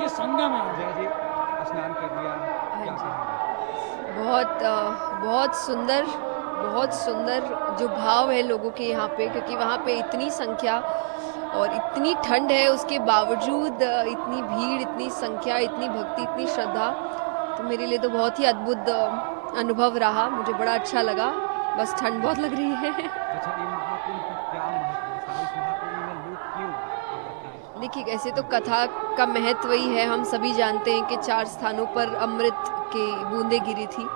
ये संगम है। जय जी, स्नान कर दिया, हाँ क्या जी। कहेंगे? बहुत सुंदर जो भाव है लोगों के यहाँ पे, क्योंकि वहाँ पे इतनी संख्या और इतनी ठंड है, उसके बावजूद इतनी भीड़, इतनी संख्या, इतनी भक्ति, इतनी श्रद्धा। तो मेरे लिए तो बहुत ही अद्भुत अनुभव रहा, मुझे बड़ा अच्छा लगा। बस ठंड बहुत लग रही है। अच्छा, ये महाकुंभ का क्या महत्व है? सारे इस महाकुंभ में लोग क्यों आप बताएं? देखिए, ऐसे तो कथा का महत्व ही है, हम सभी जानते हैं कि 4 स्थानों पर अमृत की बूंदें गिरी थी,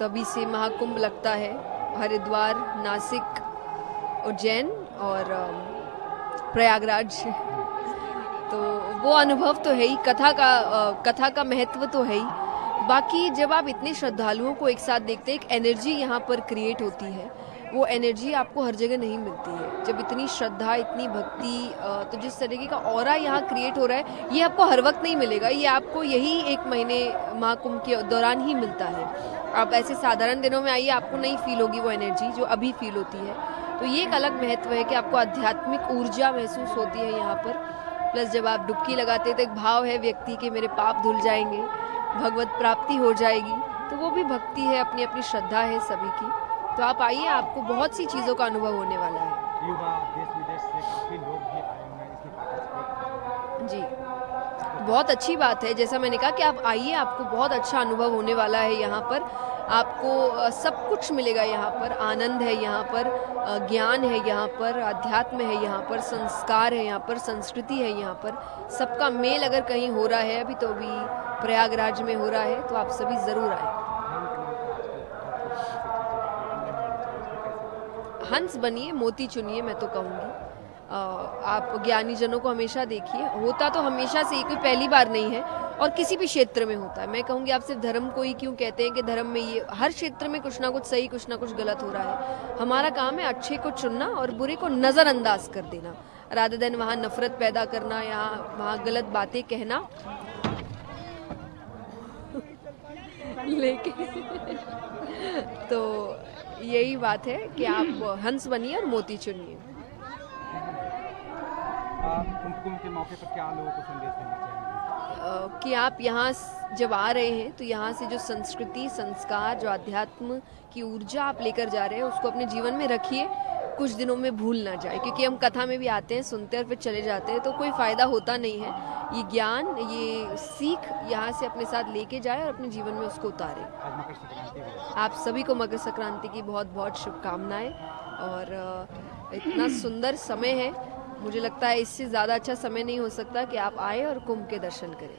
तभी से महाकुंभ लगता है। हरिद्वार, नासिक, उज्जैन और प्रयागराज। तो वो अनुभव तो है ही, कथा का महत्व तो है ही। बाकी जब आप इतने श्रद्धालुओं को एक साथ देखते हैं, एक एनर्जी यहाँ पर क्रिएट होती है, वो एनर्जी आपको हर जगह नहीं मिलती है। जब इतनी श्रद्धा, इतनी भक्ति, तो जिस तरीके का ऑरा यहाँ क्रिएट हो रहा है, ये आपको हर वक्त नहीं मिलेगा, ये आपको यही 1 महीने महाकुंभ के दौरान ही मिलता है। आप ऐसे साधारण दिनों में आइए, आपको नहीं फील होगी वो एनर्जी जो अभी फील होती है। तो ये एक अलग महत्व है कि आपको आध्यात्मिक ऊर्जा महसूस होती है यहाँ पर। प्लस जब आप डुबकी लगाते हैं तो एक भाव है व्यक्ति के, मेरे पाप धुल जाएंगे, भगवत प्राप्ति हो जाएगी। तो वो भी भक्ति है, अपनी अपनी श्रद्धा है सभी की। तो आप आइए, आपको बहुत सी चीज़ों का अनुभव होने वाला है। युवा देश विदेश से काफी लोग भी आए हुए हैं इसमें पार्टिसिपेट। जी, बहुत अच्छी बात है। जैसा मैंने कहा कि आप आइए, आपको बहुत अच्छा अनुभव होने वाला है यहाँ पर। आपको सब कुछ मिलेगा यहाँ पर, आनंद है यहाँ पर, ज्ञान है यहाँ पर, अध्यात्म है यहाँ पर, संस्कार है यहाँ पर, संस्कृति है यहाँ पर। सबका मेल अगर कहीं हो रहा है, अभी तो अभी प्रयागराज में हो रहा है, तो आप सभी ज़रूर आएँ। हंस बनिए, मोती चुनिए, मैं तो कहूँगी। आप ज्ञानी जनों को हमेशा देखिए, होता तो हमेशा से ही, कोई पहली बार नहीं है, और किसी भी क्षेत्र में होता है। मैं कहूँगी आप सिर्फ धर्म को ही क्यों कहते हैं कि धर्म में ये, हर क्षेत्र में कुछ ना कुछ सही, कुछ ना कुछ गलत हो रहा है। हमारा काम है अच्छे को चुनना और बुरे को नज़रअंदाज कर देना, रादर देन वहाँ नफरत पैदा करना या वहाँ गलत बातें कहना। लेकिन तो यही बात है कि आप हंस बनिए और मोती चुनिए। कुंभ के मौके पर क्या लोगों को संदेश देना चाहेंगे? कि आप यहाँ जब आ रहे हैं तो यहाँ से जो संस्कृति, संस्कार, जो अध्यात्म की ऊर्जा आप लेकर जा रहे हैं, उसको अपने जीवन में रखिए, कुछ दिनों में भूल ना जाए। क्योंकि हम कथा में भी आते हैं, सुनते हैं और फिर चले जाते हैं, तो कोई फ़ायदा होता नहीं है। ये ज्ञान, ये सीख यहाँ से अपने साथ लेके जाए और अपने जीवन में उसको उतारे। आज मकर संक्रांति है। आप सभी को मकर संक्रांति की बहुत बहुत शुभकामनाएं। और इतना सुंदर समय है, मुझे लगता है इससे ज़्यादा अच्छा समय नहीं हो सकता कि आप आए और कुंभ के दर्शन करें।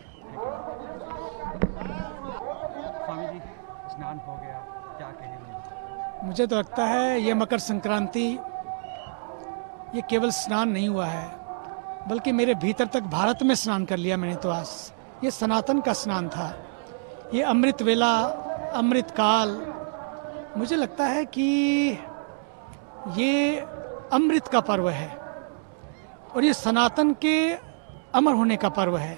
स्वामी जी, स्नान हो गया, क्या कहेंगे? मुझे तो लगता है ये मकर संक्रांति, ये केवल स्नान नहीं हुआ है, बल्कि मेरे भीतर तक भारत में स्नान कर लिया मैंने तो आज। ये सनातन का स्नान था, ये अमृत वेला, अमृत काल। मुझे लगता है कि ये अमृत का पर्व है और ये सनातन के अमर होने का पर्व है।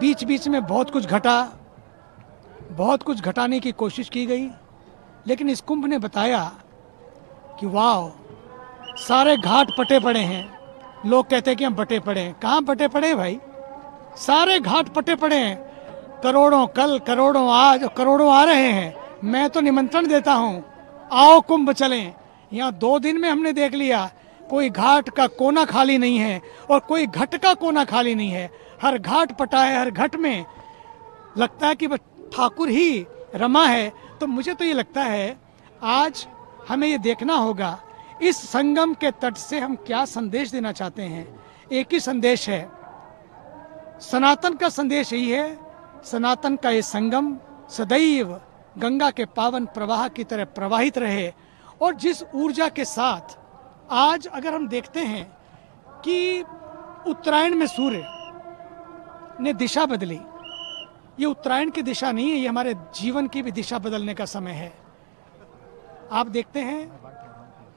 बीच बीच में बहुत कुछ घटा, बहुत कुछ घटाने की कोशिश की गई, लेकिन इस कुंभ ने बताया कि वाह, सारे घाट पटे पड़े हैं। लोग कहते हैं कि हम बटे पड़े हैं, कहाँ बटे पड़े हैं भाई? सारे घाट पटे पड़े हैं, करोड़ों कल, करोड़ों आज, करोड़ों आ रहे हैं। मैं तो निमंत्रण देता हूँ, आओ कुंभ चलें। यहाँ 2 दिन में हमने देख लिया, कोई घाट का कोना खाली नहीं है और कोई घट का कोना खाली नहीं है। हर घाट पटा है, हर घट में लगता है कि ठाकुर ही रमा है। तो मुझे तो ये लगता है आज हमें ये देखना होगा, इस संगम के तट से हम क्या संदेश देना चाहते हैं। एक ही संदेश है, सनातन का संदेश यही है, सनातन का ये संगम सदैव गंगा के पावन प्रवाह की तरह प्रवाहित रहे। और जिस ऊर्जा के साथ आज अगर हम देखते हैं कि उत्तरायण में सूर्य ने दिशा बदली, ये उत्तरायण की दिशा नहीं है, ये हमारे जीवन की भी दिशा बदलने का समय है। आप देखते हैं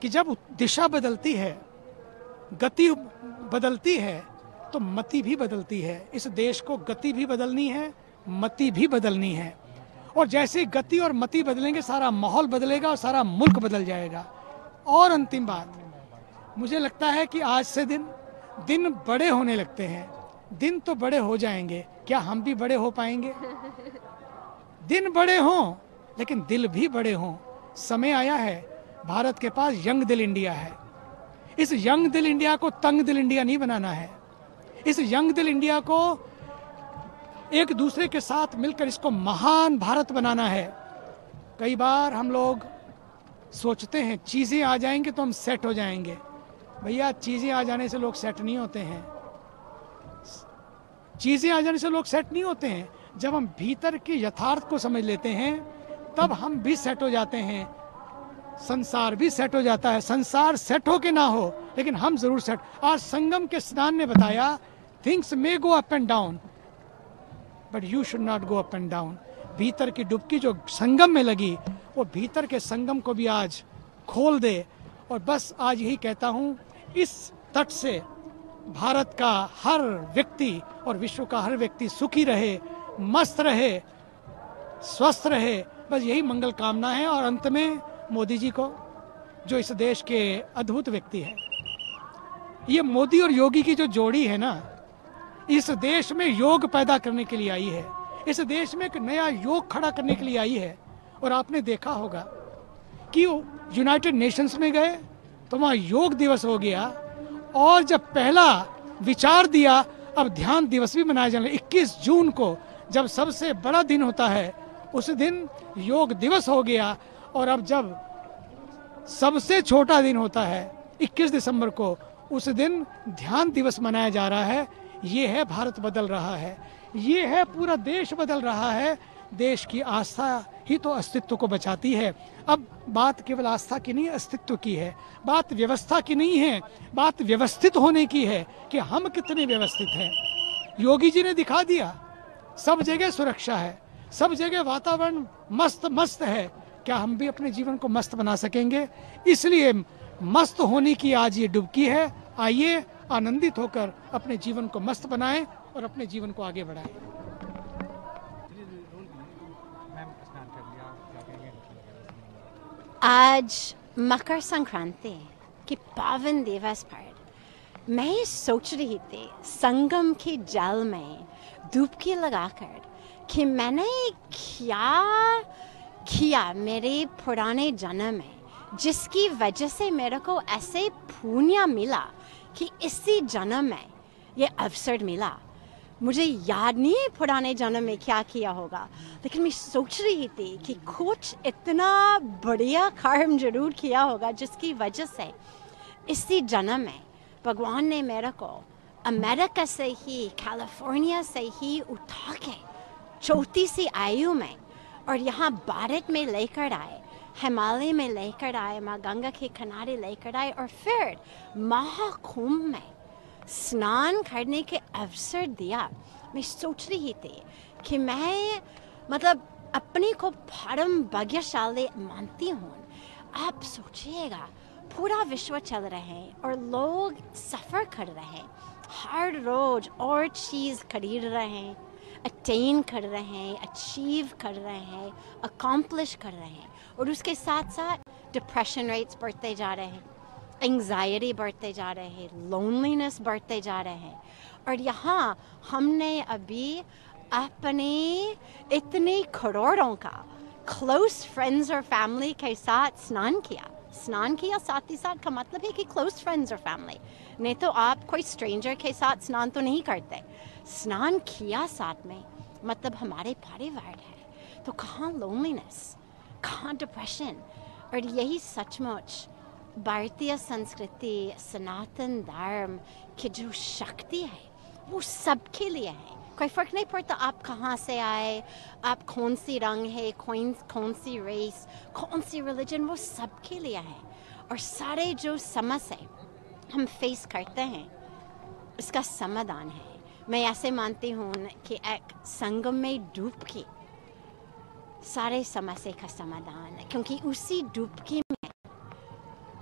कि जब दिशा बदलती है, गति बदलती है, तो मति भी बदलती है। इस देश को गति भी बदलनी है, मति भी बदलनी है। और जैसे गति और मति बदलेंगे, सारा माहौल बदलेगा और सारा मुल्क बदल जाएगा। और अंतिम बात, मुझे लगता है कि आज से दिन बड़े होने लगते हैं। दिन तो बड़े हो जाएंगे, क्या हम भी बड़े हो पाएंगे? दिन बड़े हों लेकिन दिल भी बड़े हों। समय आया है, भारत के पास यंग दिल इंडिया है। इस यंग दिल इंडिया को तंग दिल इंडिया नहीं बनाना है। इस यंग दिल इंडिया को एक दूसरे के साथ मिलकर इसको महान भारत बनाना है। कई बार हम लोग सोचते हैं चीज़ें आ जाएंगे तो हम सेट हो जाएंगे। भैया, चीज़ें आ जाने से लोग सेट नहीं होते हैं। चीज़ें आ जाने से लोग सेट नहीं होते हैं। जब हम भीतर के यथार्थ को समझ लेते हैं तब हम भी सेट हो जाते हैं। संसार भी सेट हो जाता है। संसार सेट हो के ना हो लेकिन हम जरूर सेट। आज संगम के स्नान ने बताया things may go up and down but you should not go up and down. भीतर की डुबकी जो संगम में लगी वो भीतर के संगम को भी आज खोल दे। और बस आज यही कहता हूँ, इस तट से भारत का हर व्यक्ति और विश्व का हर व्यक्ति सुखी रहे, मस्त रहे, स्वस्थ रहे। बस यही मंगल कामना है। और अंत में मोदी जी को, जो इस देश के अद्भुत व्यक्ति हैं, ये मोदी और योगी की जो जोड़ी है ना, इस देश में योग पैदा करने के लिए आई है। इस देश में एक नया योग खड़ा करने के लिए आई है। और आपने देखा होगा कि यूनाइटेड नेशंस में गए तो वहाँ योग दिवस हो गया। और जब पहला विचार दिया, अब ध्यान दिवस भी मनाया जाने। 21 जून को जब सबसे बड़ा दिन होता है उस दिन योग दिवस हो गया। और अब जब सबसे छोटा दिन होता है 21 दिसंबर को, उस दिन ध्यान दिवस मनाया जा रहा है। ये है भारत बदल रहा है, ये है पूरा देश बदल रहा है। देश की आस्था ही तो अस्तित्व को बचाती है। अब बात केवल आस्था की नहीं, अस्तित्व की है। बात व्यवस्था की नहीं है, बात व्यवस्थित होने की है कि हम कितने व्यवस्थित हैं। योगी जी ने दिखा दिया, सब जगह सुरक्षा है, सब जगह वातावरण मस्त मस्त है। क्या हम भी अपने जीवन को मस्त बना सकेंगे? इसलिए मस्त होने की आज ये डुबकी है। आइए आनंदित होकर अपने जीवन को मस्त बनाएं और अपने जीवन को आगे बढ़ाएं। मैम, स्नान कर लिया, क्या कहेंगे? आज मकर संक्रांति के पावन दिवस पर मैं सोच रही थी संगम के जल में डुबकी लगाकर कि मैंने क्या किया मेरे पुराने जन्म में, जिसकी वजह से मेरे को ऐसे पुण्य मिला कि इसी जन्म में ये अवसर मिला। मुझे याद नहीं है पुराने जन्म में क्या किया होगा, लेकिन मैं सोच रही थी कि कुछ इतना बढ़िया कर्म जरूर किया होगा जिसकी वजह से इसी जन्म में भगवान ने मेरे को अमेरिका से ही, कैलिफोर्निया से ही उठा के 34 आयु में और यहाँ भारत में लेकर आए, हिमालय में लेकर आए, माँ गंगा के किनारे लेकर आए और फिर महाकुंभ में स्नान करने के अवसर दिया। मैं सोच रही थी कि मैं अपने को परम भाग्यशाली मानती हूँ। आप सोचिएगा, पूरा विश्व चल रहे हैं और लोग सफ़र कर रहे हैं, हर रोज और चीज़ खरीद रहे हैं, अटेन कर रहे हैं, अचीव कर रहे हैं, अकम्प्लिश कर रहे हैं। और उसके साथ साथ डिप्रेशन रेट्स बढ़ते जा रहे हैं, एंग्जाइटी बढ़ते जा रहे हैं, लोनलीनेस बढ़ते जा रहे हैं। और यहाँ हमने अभी अपने इतने करोड़ों का क्लोज फ्रेंड्स और फैमिली के साथ स्नान किया। साथ ही साथ का मतलब है कि क्लोज फ्रेंड्स और फैमिली, नहीं तो आप कोई स्ट्रेंजर के साथ स्नान तो नहीं करते। स्नान किया साथ में, मतलब हमारे परिवार है, तो कहाँ लोनलीनेस, कहाँ डिप्रेशन। और यही सचमुच भारतीय संस्कृति, सनातन धर्म की जो शक्ति है वो सबके लिए है। कोई फ़र्क नहीं पड़ता आप कहाँ से आए, आप कौन सी रंग है, कौन सी रेस, कौन सी रिलीजन, वो सबके लिए है। और सारे जो समस्या हम फेस करते हैं इसका समाधान है। मैं ऐसे मानती हूँ कि एक संगम में डुबकी सारे समस्या का समाधान है, क्योंकि उसी डुबकी में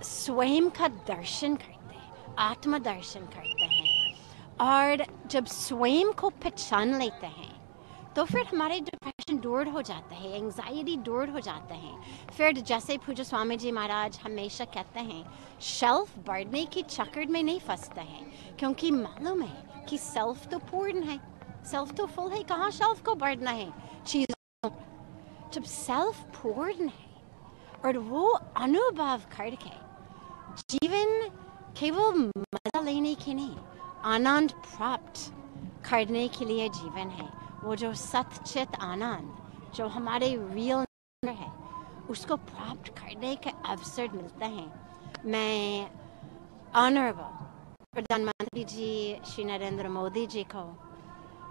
स्वयं का दर्शन करते हैं, आत्म दर्शन करते हैं। और जब स्वयं को पहचान लेते हैं तो फिर हमारे डिप्रेशन दूर हो जाते हैं, एंग्जाइटी दूर हो जाते हैं। फिर जैसे पूज्य स्वामी जी महाराज हमेशा कहते हैं, शेल्फ बढ़ने की चक्कर में नहीं फंसते हैं, क्योंकि मालूम है कि सेल्फ तो पूर्ण है, सेल्फ तो फुल है, कहाँ शेल्फ को बढ़ना है चीज़ों। जब सेल्फ पूर्ण है और वो अनुभव करके जीवन केवल मजा लेने के नहीं, आनंद प्राप्त करने के लिए जीवन है। वो जो सच्चित आनंद जो हमारे रियल है, उसको प्राप्त करने के अवसर मिलते हैं। मैं ऑनरेबल प्रधानमंत्री जी श्री नरेंद्र मोदी जी को,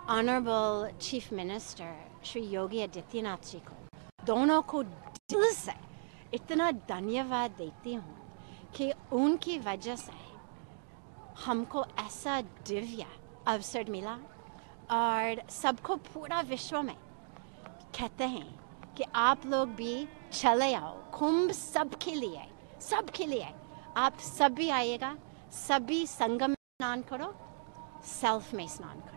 honourable chief minister Shri Yogi Adityanath ji को, दोनों को दिल से इतना धन्यवाद देती हूँ कि उनकी वजह से हमको ऐसा दिव्य अवसर मिला। और सबको पूरा विश्व में कहते हैं कि आप लोग भी चले आओ, कुंभ सबके लिए आप सभी आइएगा, सभी संगम में स्नान करो, सेल्फ में स्नान करो।